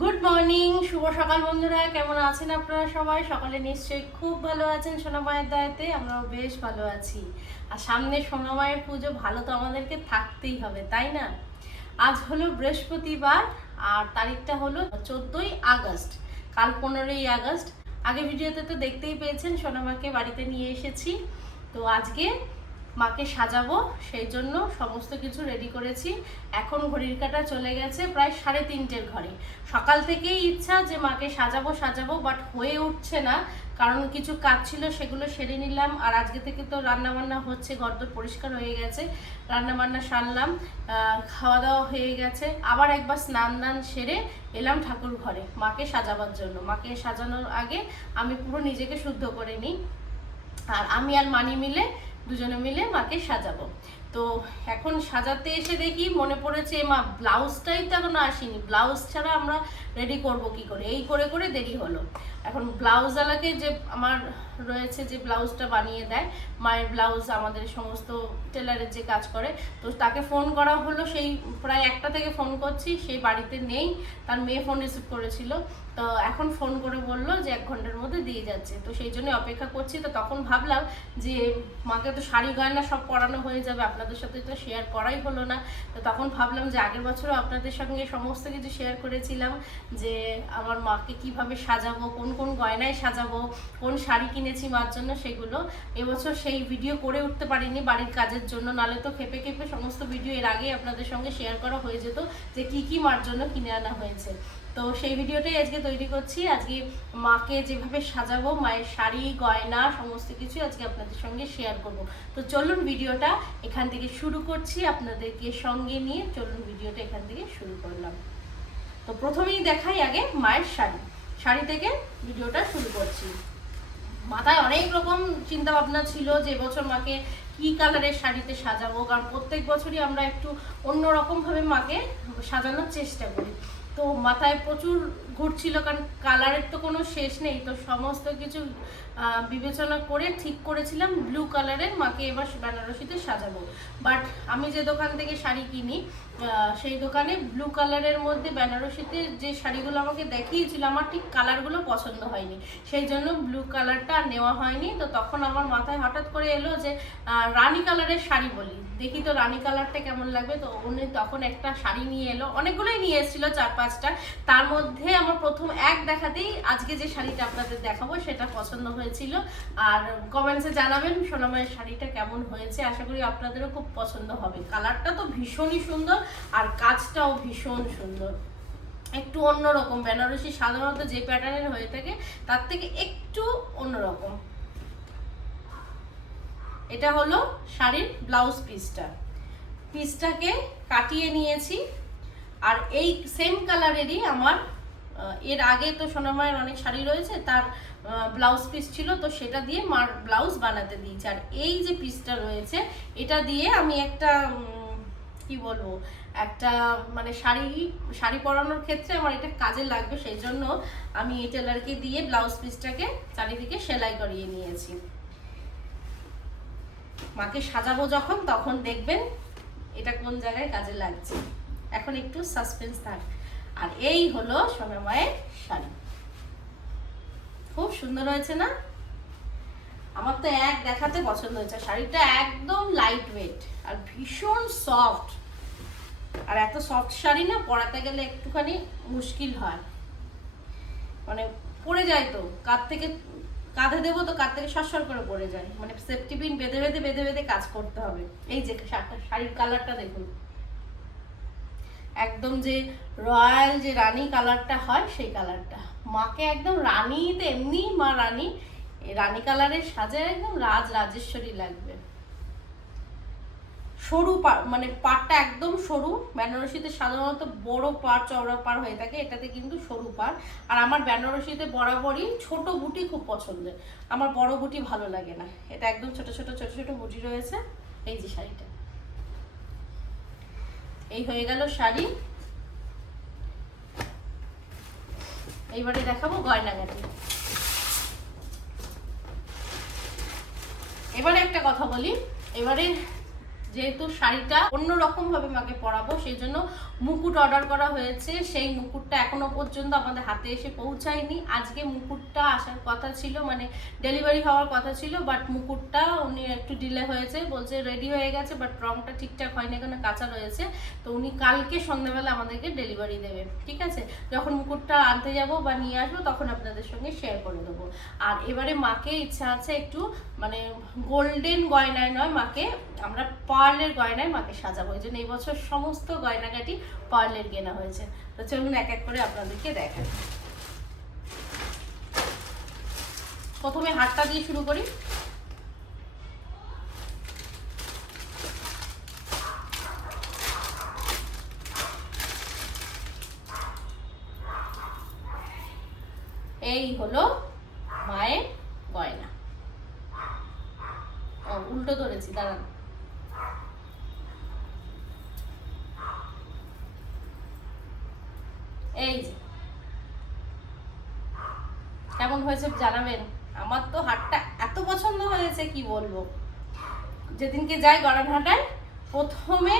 Good morning শুভ সকাল বন্ধুরা, কেমন আছেন আপনারা সবাই? সকালে নিশ্চয়ই খুব ভালো আছেন সোনামায়ের দায়তে আমরাও বেশ ভালো আছি। আর সামনে সোনামায়ের পুজো, ভালো তো আমাদেরকে থাকতেই হবে, তাই না? আজ হলো বৃহস্পতিবার, আর তারিখটা হলো চোদ্দোই আগস্ট, কাল পনেরোই আগস্ট। আগে ভিডিওতে তো দেখতেই পেয়েছেন, সোনামাকে বাড়িতে নিয়ে এসেছি। তো আজকে মাকে সাজাবো, সেই জন্য সমস্ত কিছু রেডি করেছি। এখন ঘড়ির কাটা চলে গেছে প্রায় সাড়ে তিনটের ঘরে সকাল থেকেই ইচ্ছা যে মাকে সাজাবো সাজাবো বাট হয়ে উঠছে না। কারণ কিছু কাজ ছিল, সেগুলো সেরে নিলাম। আর আজকে থেকে তো রান্না বান্না হচ্ছে, ঘরদোর পরিষ্কার হয়ে গেছে। রান্নাবান্না সারলাম খাওয়া দাওয়া হয়ে গেছে। আবার একবার স্নান দান সেরে এলাম ঠাকুর ঘরে মাকে সাজাবার জন্য। মাকে সাজানোর আগে আমি পুরো নিজেকে শুদ্ধ করে নিই। আর আমি আর মানি মিলে দুজনে মিলে মাকে সাজাবো। তো এখন সাজাতে এসে দেখি মনে পড়েছে, মা, ব্লাউজটাই তো এখনও আসেনি। ব্লাউজ ছাড়া আমরা রেডি করব কি করে? এই করে করে দেরি হলো। এখন ব্লাউজওয়ালাকে যে আমার রয়েছে যে ব্লাউজটা বানিয়ে দেয়, মায়ের ব্লাউজ, আমাদের সমস্ত টেলারের যে কাজ করে, তো তাকে ফোন করা হলো। সেই প্রায় একটা থেকে ফোন করছি সেই বাড়িতে নেই। তার মেয়ে ফোন রিসিভ করেছিল। তো এখন ফোন করে বলল যে এক ঘণ্টার মধ্যে দিয়ে যাচ্ছে। তো সেই জন্য অপেক্ষা করছি। তো তখন ভাবলাম যে মাকে তো শাড়ি গয়না সব পরানো হয়ে যাবে আপনাদের সাথে তো শেয়ার করাই হলো না। তো তখন ভাবলাম যে আগের বছরও আপনাদের সঙ্গে সমস্ত কিছু শেয়ার করেছিলাম যে আমার মাকে কীভাবে সাজাবো, কোন কোন গয়নায় সাজাবো, কোন শাড়ি কিনেছি মার জন্য সেগুলো। এবছর সেই ভিডিও করে উঠতে পারিনি বাড়ির কাজের জন্য, নালে তো খেপে খেপে সমস্ত ভিডিও এর আগেই আপনাদের সঙ্গে শেয়ার করা হয়ে যেত যে কি কি মার জন্য কিনে আনা হয়েছে। তো সেই ভিডিওটাই আজকে তৈরি করছি। আজকে মাকে যেভাবে সাজাবো, মায়ের শাড়ি, গয়না, সমস্ত কিছু আজকে আপনাদের সঙ্গে শেয়ার করব। তো চলুন ভিডিওটা এখান থেকে শুরু করছি, আপনাদেরকে সঙ্গে নিয়ে চলুন ভিডিওটা এখান থেকে শুরু করলাম। তো প্রথমেই দেখাই আগে মায়ের শাড়ি। শাড়ি থেকে ভিডিওটা শুরু করছি। মাথায় অনেক রকম চিন্তা ভাবনা ছিল যে এবছর মাকে কি কালারের শাড়িতে সাজাবো, কারণ প্রত্যেক বছরই আমরা একটু অন্যরকম ভাবে মাকে সাজানোর চেষ্টা করি। তো মাথায় প্রচুর ঘুরছিল, কারণ কালারের তো কোনো শেষ নেই। তো সমস্ত কিছু বিবেচনা করে ঠিক করেছিলাম ব্লু কালারের মাকে এবার বেনারসিতে সাজাবো। বাট আমি যে দোকান থেকে শাড়ি কিনি সেই দোকানে ব্লু কালারের মধ্যে বেনারসিতে যে শাড়িগুলো আমাকে দেখিয়েছিল, আমার ঠিক কালারগুলো পছন্দ হয়নি। সেই জন্য ব্লু কালারটা নেওয়া হয়নি। তো তখন আমার মাথায় হঠাৎ করে এলো যে রানী কালারের শাড়ি বলি। দেখি তো রানী কালারটা কেমন লাগবে। তো উনি তখন একটা শাড়ি নিয়ে এলো, অনেকগুলোই নিয়ে এসেছিল, চার পাঁচটা। তার মধ্যে আমার প্রথম এক দেখাতেই আজকে যে শাড়িটা আপনাদের দেখাবো, সেটা পছন্দ হয়েছিল। আর কমেন্টসে জানাবেন সোনামায়ের শাড়িটা কেমন হয়েছে। আশা করি আপনাদেরও খুব পছন্দ হবে। কালারটা তো ভীষণই সুন্দর আর কাজটাও ভীষণ সুন্দর। একটু অন্যরকম। বেনারসি সাধারণত যে প্যাটার্নের হয়ে থাকে, তার থেকে একটু অন্যরকম। এটা হলো শাড়ির ব্লাউজ পিসটা পিসটাকে কাটিয়ে নিয়েছি। আর এই সেম কালারেরই আমার এর আগে তো সোনামায়ের অনেক শাড়ি রয়েছে, তার ব্লাউজ পিস ছিল, তো সেটা দিয়ে মার ব্লাউজ বানাতে দিয়েছে। আর এই যে পিসটা রয়েছে, এটা দিয়ে আমি একটা কি বলব, একটা মানে শাড়ি শাড়ি পরানোর ক্ষেত্রে আমার এটা কাজে লাগবে, সেই জন্য আমি এই টেলারকে দিয়ে ব্লাউজ পিসটাকে চারিদিকে সেলাই করিয়ে নিয়েছি। মাকে সাজাবো যখন, তখন দেখবেন এটা কোন জায়গায় কাজে লাগছে। এখন একটু সাসপেন্স থাক। আর এই হলো সোনা মায়ের শাড়ি। খুব সুন্দর হয়েছে না? আমার তো এক দেখাতে পছন্দ হয়েছে। শাড়িটা একদম লাইট ওয়েট আর ভীষণ সফট আর এত সফট শাড়ি না, পরাতে গেলে একটুখানি মুশকিল হয়। মানে পড়ে যায় তো, কাঁধ থেকে, কাঁধে দেবো তো কাঁধ থেকে সরসর করে পড়ে যায়। মানে সেফটি পিন বেঁধে বেঁধে বেঁধে বেঁধে কাজ করতে হবে। এই যে শাড়ির কালারটা দেখুন। একদম যে রয়্যাল যে রানী কালারটা হয়, সেই কালারটা। মাকে একদম রানীতে এমনি মা রানী। রানী কালারের সাজে একদম রাজ রাজেশ্বরী লাগবে। সরু পার মানে পাড়টা একদম সরু। বেনারসিতে সাধারণত বড় পাড়, চওড়া পাড় হয়ে থাকে, এটাতে কিন্তু সরু পাড়। আর আমার বেনারসিতে বরাবরই ছোট বুটি খুব পছন্দের। আমার বড় বুটি ভালো লাগে না। এটা একদম ছোট ছোট ছোট ছোট বুটি রয়েছে। এই যে শাড়িটা। এই হয়ে গেল শাড়ি। এইবারে দেখাবো গয়নাগাটি। এবারে একটা কথা বলি। এবারে যেহেতু শাড়িটা অন্যরকম ভাবে মাকে পরাবো, সেই জন্য মুকুট অর্ডার করা হয়েছে। সেই মুকুটটা এখনও পর্যন্ত আমাদের হাতে এসে পৌঁছায়নি। আজকে মুকুটটা আসার কথা ছিল মানে ডেলিভারি হওয়ার কথা ছিল বাট মুকুটটা উনি একটু ডিলে হয়েছে, বলছে রেডি হয়ে গেছে বাট রংটা ঠিকঠাক হয়নি, এখানে কাঁচা রয়েছে। তো উনি কালকে সন্ধ্যাবেলা আমাদেরকে ডেলিভারি দেবে ঠিক আছে? যখন মুকুটটা আনতে যাব বা নিয়ে আসব, তখন আপনাদের সঙ্গে শেয়ার করে দেবো। আর এবারে মাকে ইচ্ছা আছে একটু মানে গোল্ডেন গয়নায় নয়, মাকে আমরা পার্লের গয়নায় মাকে সাজাবো। এই জন্য এই বছর সমস্ত গয়নাগাটি পার্লের কেনা হয়েছে। তো চলুন এক এক করে আপনাদেরকে দেখাই। প্রথমে হাটটা দিয়ে শুরু করি। এই হলো মায়ের গয়না। উল্টো ধরেছি, দাঁড়ান এই যে কেমন হয়েছে জানাবেন। আমার তো হাটটা এত পছন্দ হয়েছে, কি বলব? যেদিনকে যাই গড়ানহাটায়, প্রথমে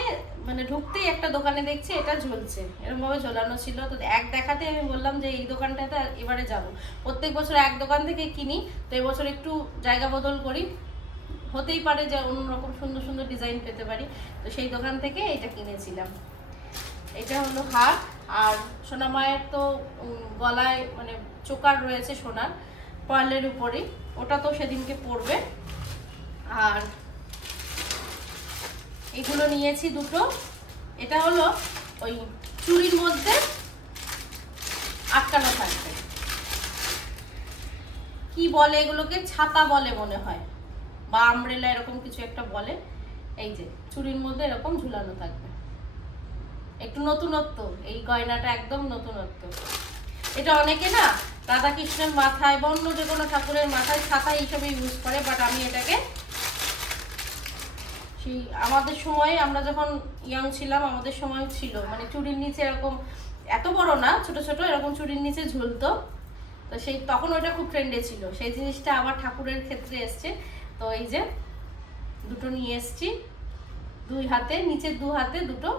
মানে ঢুকতেই একটা দোকানে দেখছি এটা ঝুলছে এরকম ভাবে ঝোলানো ছিল। তো এক দেখাতে আমি বললাম যে এই দোকানটাতে এবারে যাব। প্রত্যেক বছর এক দোকান থেকে কিনি, তো এবছর একটু জায়গা বদল করি। হতেই পারে যে অন্যরকম সুন্দর সুন্দর ডিজাইন পেতে পারি। তো সেই দোকান থেকে এটা কিনেছিলাম। এটা হলো হাত আর সোনা মায়ের তো গলায় মানে চোকার রয়েছে সোনার, পার্লের উপরেই। ওটা তো সেদিনকে পরবে। আর এগুলো নিয়েছি দুটো। এটা হলো ওই চুড়ির মধ্যে আটকানো থাকবে। কি বলে এগুলোকে? ছাতা বলে মনে হয়। বা আমরেলা এরকম কিছু একটা বলে। এই যে চুরির মধ্যে এরকম ঝুলানো থাকবে। একটু নতুনত্ব, এই গয়নাটা একদম নতুনত্ব। এটা অনেকে না রাধাকৃষ্ণের মাথায় বা অন্য যে কোনো ঠাকুরের মাথায় ছাতা হিসেবে ইউজ করে বাট আমি এটাকে সেই আমাদের সময় আমরা যখন ইয়াং ছিলাম, আমাদের সময় ছিল মানে চুড়ির নিচে এরকম এত বড় না, ছোট ছোট, এরকম চুড়ির নিচে ঝুলতো। তো সেই তখন ওটা খুব ট্রেন্ডে ছিল। সেই জিনিসটা আবার ঠাকুরের ক্ষেত্রে এসছে। তো এই যে দুটো নিয়ে এসছি, দুই হাতে নিচের দু হাতে দুটো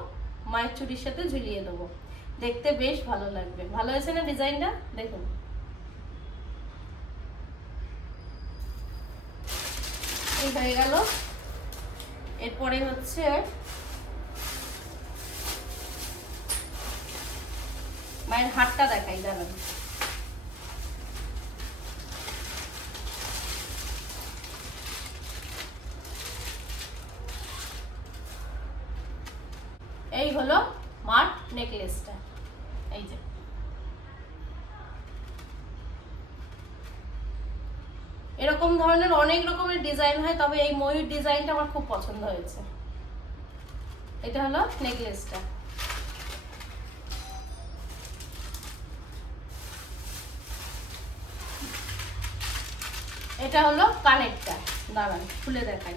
মায়ের চুরির সাথে ঝুলিয়ে দেবো। দেখতে বেশ ভালো লাগবে। ভালো হয়েছে না ডিজাইনটা? দেখুন। এই হয়ে গেল। এরপরে হচ্ছে মায়ের হাতটা দেখাই, দাঁড়ান এই হলো মার নেকলেসটা এই যে এরকম ধরনের অনেক রকমের ডিজাইন হয়, তবে এই ময়ূর ডিজাইনটা আমার খুব পছন্দ হয়েছে। এটা হলো নেকলেসটা এটা হলো কানেরটা দাঁড়ান, খুলে দেখাই।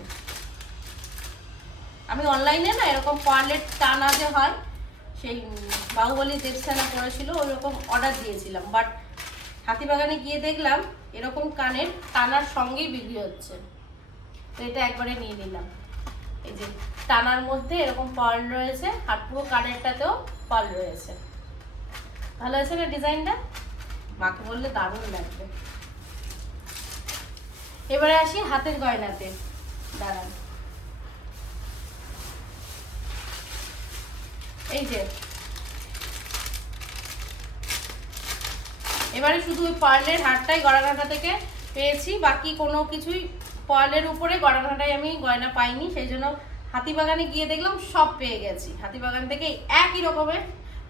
আমি অনলাইনে না এরকম পার্লেট টানা যে হয়, সেই বাহুবলী দেবসেনা পড়েছিল ওই রকম অর্ডার দিয়েছিলাম। বাট হাতিবাগানে গিয়ে দেখলাম, এরকম কানের টানার সঙ্গেই বিক্রি হচ্ছে। তো এটা একবারে নিয়ে নিলাম। এই যে টানার মধ্যে এরকম পার্ল রয়েছে আর পুরো কানেরটাতেও পার্ল রয়েছে। ভালো হয়েছে না ডিজাইনটা? মাকে বললে দারুণ লাগবে। এবারে আসি হাতের গয়নাতে। দাঁড়ান। এই যে। এবারে শুধু ওই পার্লের হারটাই গড়াঘাটা থেকে পেয়েছি, বাকি কোনো কিছুই পার্লের উপরে, গড়াঘাটায় আমি গয়না পাইনি, সেই জন্য হাতিবাগানে গিয়ে দেখলাম সব পেয়ে গেছি। হাতিবাগান থেকে একই রকমের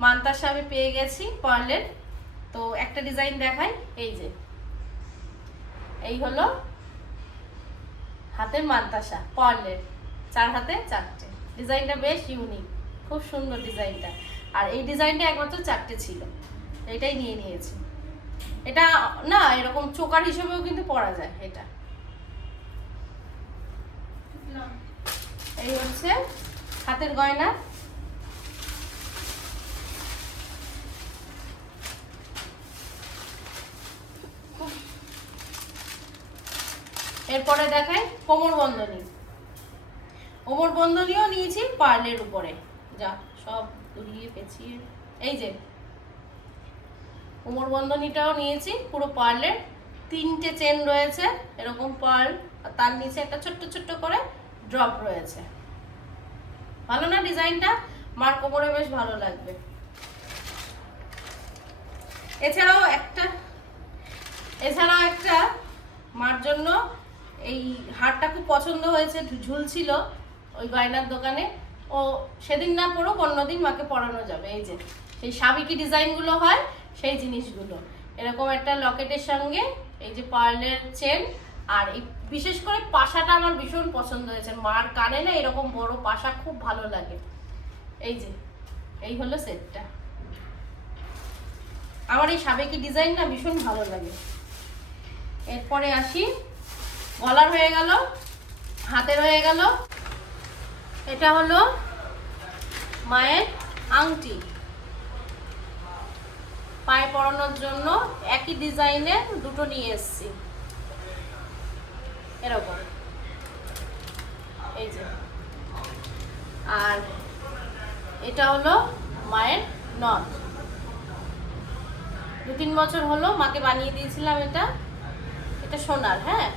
মান্তাসা আমি পেয়ে গেছি পার্লের তো একটা ডিজাইন দেখাই, এই যে। এই হলো হাতের মান্তাসা পার্লের চার হাতে চারটে। ডিজাইনটা বেশ ইউনিক খুব সুন্দর ডিজাইনটা। আর এই ডিজাইনটা একমাত্র চারটে ছিল। এটাই নিয়ে নিয়েছি। এটা না, এরকম চোকার হিসেবেও কিন্তু পরা যায় এটা। এই হচ্ছে হাতের গয়না। এরপরে দেখাই কোমর বন্ধনী। ওমর বন্ধনীও নিয়েছি পার্লের উপরে। যা সব ঘুরিয়ে পেঁচিয়ে। এই যে, কোমর বন্ধনীটাও নিয়েছি পুরো পার্লের। তিনটে চেন রয়েছে, এরকম পার্ল, আর তার নিচে একটা ছোট্ট ছোট্ট করে ড্রপ রয়েছে। ভালো না ডিজাইনটা? মার কোমরে বেশ ভালো লাগবে। এছাড়াও একটা এছাড়াও একটা মার জন্য এই হারটা খুব পছন্দ হয়েছে ঝুলছিল ওই গয়নার দোকানে। ও সেদিন না পড়ুক অন্যদিন মাকে পরানো যাবে। এই যে, সেই সাবিকি ডিজাইনগুলো হয়, সেই জিনিসগুলো। এরকম একটা লকেটের সঙ্গে এই যে পার্লের চেন আর এই বিশেষ করে পাশাটা আমার ভীষণ পছন্দ হয়েছে। মার কানে না এরকম বড় পাশা খুব ভালো লাগে। এই যে, এই হলো সেটটা। আমার এই সাবেকি ডিজাইন না ভীষণ ভালো লাগে। এরপরে আসি, গলার হয়ে গেল, হাতের হয়ে গেল। এটা হলো মায়ের আংটি। পায়ে পরানোর জন্য একই ডিজাইনের দুটো নিয়ে এসেছি। এরকম। এই যে। আর এটা হলো মায়ের নথ দু তিন বছর হলো মাকে বানিয়ে দিয়েছিলাম এটা। এটা সোনার হ্যাঁ?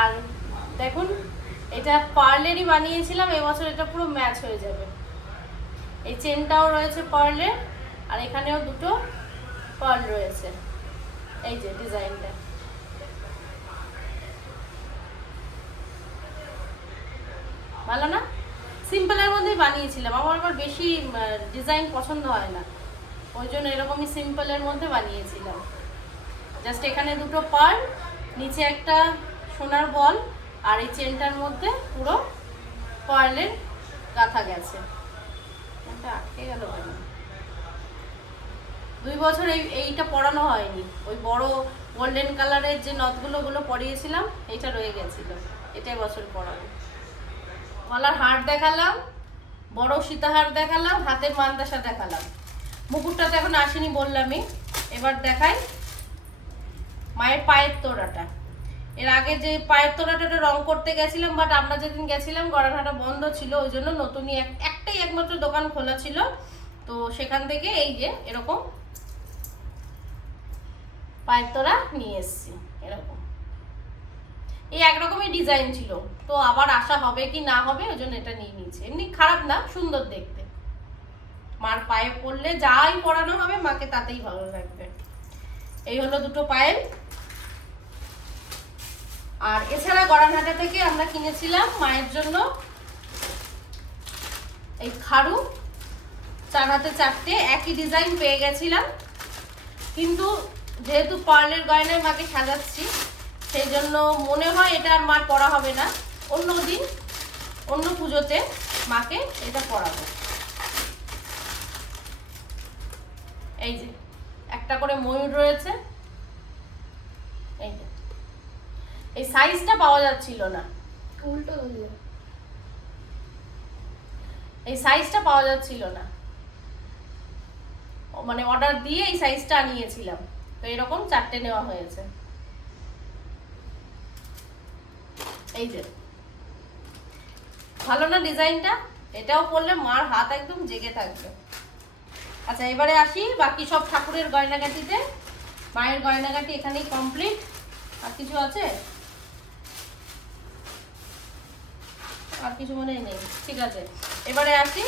আর দেখুন, এটা পার্লেরই বানিয়েছিলাম, এবছর এটা পুরো ম্যাচ হয়ে যাবে। এই চেনটাও রয়েছে পার্লের, আর এখানেও দুটো পার্ল রয়েছে। এই যে ডিজাইনটা। ভালো না? সিম্পলের মধ্যেই বানিয়েছিলাম। আমার আবার বেশি ডিজাইন পছন্দ হয় না। ওই জন্য এরকমই সিম্পলের মধ্যে বানিয়েছিলাম। জাস্ট এখানে দুটো পার্ল, নিচে একটা সোনার বল, আর এই চেনটার মধ্যে পুরো পার্লের গাঁথা গেছে। আটকে গেল দুই বছর এই, এইটা পরানো হয়নি। ওই বড় গোল্ডেন কালারের যে নথগুলো ওগুলো পরিয়েছিলাম, এইটা রয়ে গেছিল। এটাই বছর পরানো গলার হার দেখালাম, বড় সীতাহার দেখালাম, হাতের মান্দাসা দেখালাম। মুকুটটা তো এখন আসেনি বললামই এবার দেখাই মায়ের পায়ের তোড়াটা। এর আগে যে পায়ের তোড়াটা রং করতে গেছিলাম বাট আমরা যেদিন গেছিলাম গড়ানহাটা বন্ধ ছিল, ওই জন্য নতুনই এক, একটাই একমাত্র দোকান খোলা ছিল। তো সেখান থেকে এই যে এরকম পায়ের তোড়া নিয়ে এসেছি, এরকম। এই একরকমই ডিজাইন ছিল। তো আবার আসা হবে কি না হবে, ওই জন্য এটা নিয়ে নিয়েছি। এমনি খারাপ না, সুন্দর দেখতে। মার পায়ে পড়লে যাই পরানো হবে, মাকে তাতেই ভালো লাগবে। এই হলো দুটো পায়েল। আর এছাড়া গড়ানহাটা থেকে আমরা কিনেছিলাম মায়ের জন্য এই খাড়ু চার হাতে চারটে, একই ডিজাইন পেয়ে গেছিলাম। কিন্তু যেহেতু পার্লের গয়নায় মাকে সাজাচ্ছি সেই জন্য মনে হয় এটা আর মার পরা হবে না। অন্য দিন অন্য পুজোতে মাকে এটা পরাবো এই যে একটা করে ময়ূর রয়েছে। এই যে এই সাইজটা পাওয়া যাচ্ছিল না। উল্টো এই সাইজটা পাওয়া যাচ্ছিল না। মানে অর্ডার দিয়ে এই সাইজটা আনিয়েছিলাম। তো এরকম চারটে নেওয়া হয়েছে। এই যে। ভালো না ডিজাইনটা? এটাও পরলে মার হাত একদম জেগে থাকবে। আচ্ছা এবারে আসি। বাকি সব ঠাকুরের গয়নাগাটিতে। মায়ের গয়নাগাটি এখানেই কমপ্লিট আর কিছু আছে? আর কিছু মনে নেই। ঠিক আছে। এবারে আসি।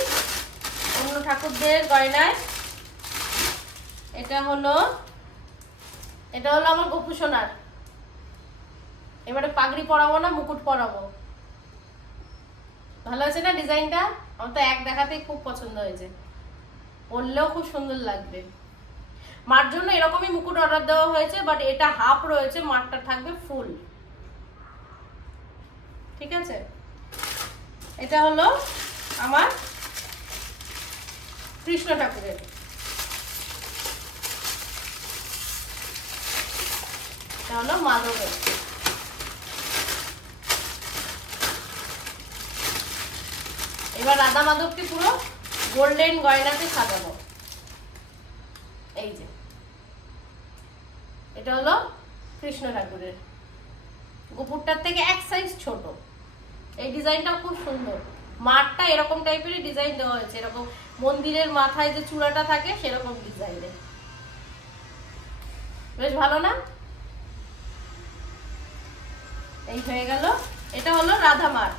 অন্য ঠাকুরদের গয়নায়। এটা হলো এটা হলো আমার গপু সোনার এবারে পাগড়ি পরাবো না, মুকুট পরাবো। ভালো আছে না ডিজাইনটা? আমার তো এক দেখাতেই খুব পছন্দ হয়েছে। পরলেও খুব সুন্দর লাগবে। মার জন্য এরকমই মুকুট অর্ডার দেওয়া হয়েছে বাট এটা হাফ রয়েছে, মারটা থাকবে ফুল ঠিক আছে? এটা হলো আমার কৃষ্ণ ঠাকুরের। এটা হলো মাধবের। এবার রাধা মাধবকে পুরো গোল্ডেন গয়নাতে সাজাবো। এই যে। এটা হলো কৃষ্ণ ঠাকুরের। গোপুরটার থেকে এক সাইজ ছোট। এই ডিজাইনটাও খুব সুন্দর। মাঠটা এরকম টাইপেরই ডিজাইন দেওয়া হয়েছে। এরকম মন্দিরের মাথায় যে চূড়াটা থাকে, সেরকম ডিজাইনের বেশ ভালো না? এই হয়ে গেল। এটা হলো রাধামার।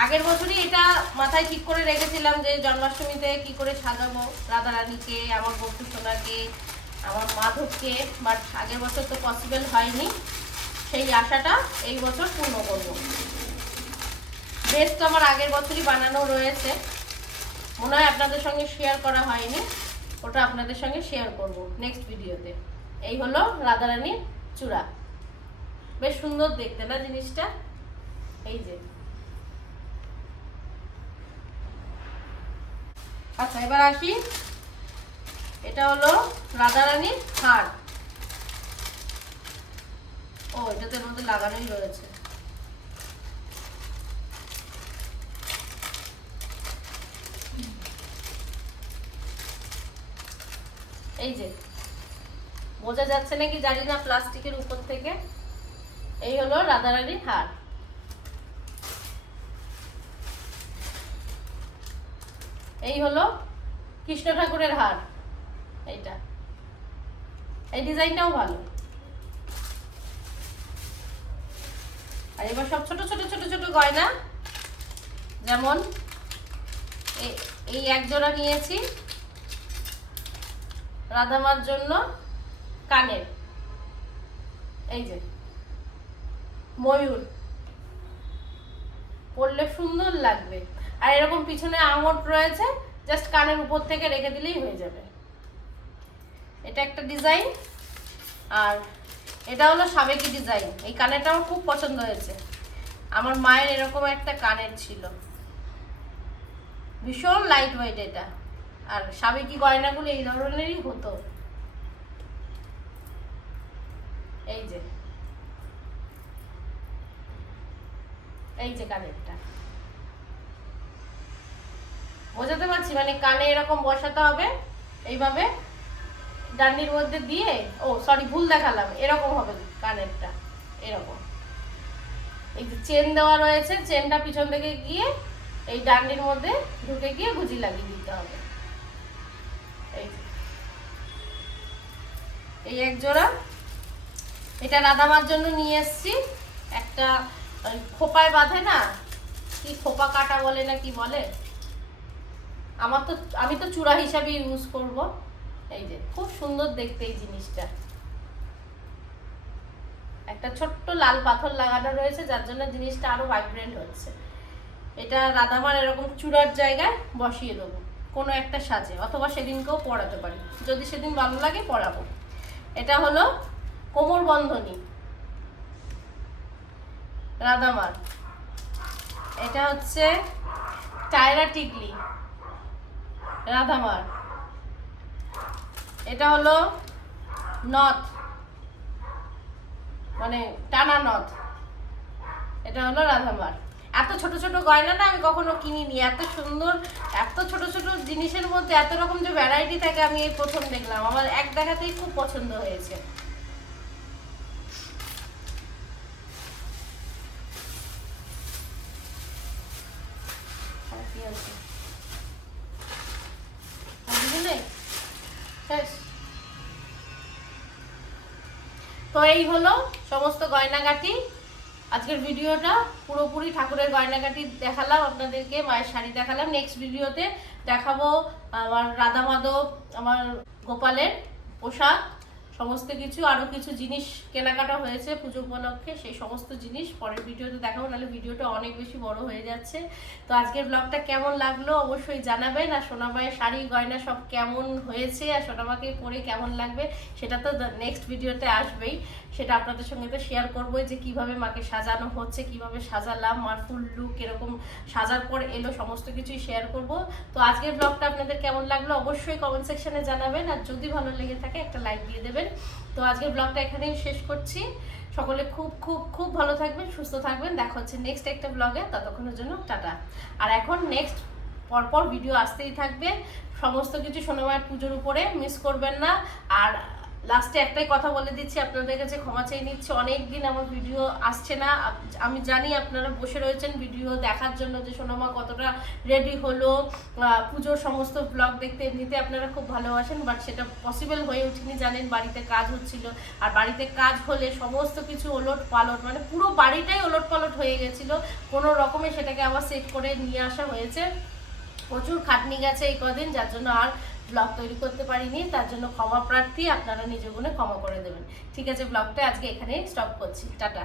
আগের বছরই এটা মাথায় ঠিক করে রেখেছিলাম যে জন্মাষ্টমীতে কি করে সাজাবো রাধা রানীকে আমার বন্ধু সোনাকে, আমার মাধবকে বাট আগের বছর তো পসিবল হয়নি। সেই আশাটা এই বছর পূর্ণ করব। ড্রেস তো আমার আগের বছরই বানানো রয়েছে। মনে হয় আপনাদের সঙ্গে শেয়ার করা হয়নি। ওটা আপনাদের সঙ্গে শেয়ার করব নেক্সট ভিডিওতে এই হলো রাধারানীর চূড়া। বেশ সুন্দর দেখতে না জিনিসটা? এই যে। আচ্ছা এবার আসি। এটা হলো রাধারানীর হার। ও এটা তো এর মধ্যে লাগানোই রয়েছে। এই যে, বোঝা যাচ্ছে নাকি জানি না প্লাস্টিকের উপর থেকে। এই হলো রাধারানীর হার। এই হলো কৃষ্ণ ঠাকুরের হার। এইটা। এই ডিজাইনটাও ভালো। আর এবার সব ছোট ছোট ছোট ছোট গয়না। যেমন এই এক জোড়া নিয়েছি রাধামার জন্য কানের। এই যে, ময়ূর। পরলে সুন্দর লাগবে। আর এরকম পিছনে আঙট রয়েছে জাস্ট কানের উপর থেকে রেখে দিলেই হয়ে যাবে। এটা একটা ডিজাইন আর এটা হলো সাবেকি ডিজাইন এই কানেরটা আমার খুব পছন্দ হয়েছে। আমার মায়ের এরকম একটা কানের ছিল। ভীষণ লাইট ওয়েট এটা। আর সাবেকি গয়নাগুলো এই ধরনেরই হতো। এই যে। এই যে কানেরটা। বোঝাতে পারছি? মানে কানে এরকম বসাতে হবে, এইভাবে ডান্ডির মধ্যে দিয়ে, ও সরি ভুল দেখালাম, এরকম হবে কানেরটা, এরকম। এই যে চেন দেওয়া রয়েছে চেনটা পিছন থেকে গিয়ে এই ডান্ডির মধ্যে ঢুকে গিয়ে গুজি লাগিয়ে দিতে হবে। এই। এই এক জোড়া। এটা রাধামার জন্য নিয়ে এসেছি। একটা খোপায় বাঁধে না? কি খোপা কাটা বলে না কি বলে? আমার তো, আমি তো চূড়া হিসাবে ইউজ করব। এই যে, খুব সুন্দর দেখতে এই জিনিসটা। একটা ছোট্ট লাল পাথর লাগানো রয়েছে, যার জন্য জিনিসটা আরও ভাইব্রেন্ট হচ্ছে। এটা রাধামার এরকম চূড়ার জায়গায় বসিয়ে দেবো, কোনো একটা সাজে, অথবা সেদিনকেও পড়াতে পারি। যদি সেদিন ভালো লাগে, পড়াবো। এটা হলো কোমর বন্ধনী রাধামার। এটা হচ্ছে টায়রা টিকলি। রাধামার। এটা হলো নথ। মানে টানা নথ। এটা হলো রাধামার। এত ছোট ছোট গয়না না আমি কখনো কিনিনি। এত সুন্দর, এত ছোট ছোট জিনিসের মধ্যে এত রকম যে ভ্যারাইটি থাকে আমি এই প্রথম দেখলাম। আমার এক দেখাতেই খুব পছন্দ হয়েছে। গয়নাগাটি আজকের ভিডিওটা পুরোপুরি ঠাকুরের গয়নাগাটি দেখালাম, আপনাদেরকে মায়ের শাড়ি দেখালাম। নেক্সট ভিডিওতে দেখাবো আমার রাধা মাধব, আমার গোপালের পোশাক। সমস্ত কিছু আরও কিছু জিনিস কেনাকাটা হয়েছে পুজো উপলক্ষে, সেই সমস্ত জিনিস পরের ভিডিওতে দেখাবো, নাহলে ভিডিওটা অনেক বেশি বড় হয়ে যাচ্ছে। তো আজকের ব্লগটা কেমন লাগল অবশ্যই জানাবেন, আর সোনামায়ের শাড়ি, গয়না সব কেমন হয়েছে, আর সোনামাকে পরে কেমন লাগবে, সেটা তো নেক্সট ভিডিওতে আসবেই। সেটা আপনাদের সঙ্গে তো শেয়ার করব যে কীভাবে মাকে সাজানো হচ্ছে, কীভাবে সাজালাম, মার ফুল লুক এরকম সাজার পর এলো, সমস্ত কিছুই শেয়ার করব। তো আজকের ব্লগটা আপনাদের কেমন লাগল অবশ্যই কমেন্ট সেকশনে জানাবেন, আর যদি ভালো লেগে থাকে একটা লাইক দিয়ে দেবেন। তো আজকের ব্লগটা এখানেই শেষ করছি। সকলে খুব খুব খুব ভালো থাকবেন, সুস্থ থাকবেন। দেখা হচ্ছে নেক্সট একটা ব্লগে ততক্ষণের জন্য টাটা। আর এখন নেক্সট পরপর ভিডিও আসতেই থাকবে। সমস্ত কিছু শনিবার পুজোর উপরে মিস করবেন না। আর লাস্টে একটাই কথা বলে দিচ্ছি, আপনাদের কাছে ক্ষমা চেয়ে নিচ্ছি। অনেক দিন আমার ভিডিও আসছে না। আমি জানি আপনারা বসে রয়েছেন ভিডিও দেখার জন্য যে সোনামা কতটা রেডি হলো। পুজোর সমস্ত ব্লগ দেখতে এমনিতে আপনারা খুব ভালোবাসেন বাট সেটা পসিবল হয়ে ওঠেনি। জানেন, বাড়িতে কাজ হচ্ছিল। আর বাড়িতে কাজ হলে সমস্ত কিছু ওলট পালট মানে পুরো বাড়িটাই ওলট পালট হয়ে গেছিল। কোনো রকমে সেটাকে আবার সেট করে নিয়ে আসা হয়েছে। প্রচুর খাটনি গেছে এই কদিন, যার জন্য আর ব্লগ তৈরি করতে পারিনি, তার জন্য ক্ষমা প্রার্থী, আপনারা নিজের গুণে ক্ষমা করে দেবেন। ঠিক আছে, ব্লগটা আজকে এখানেই স্টপ করছি। টাটা।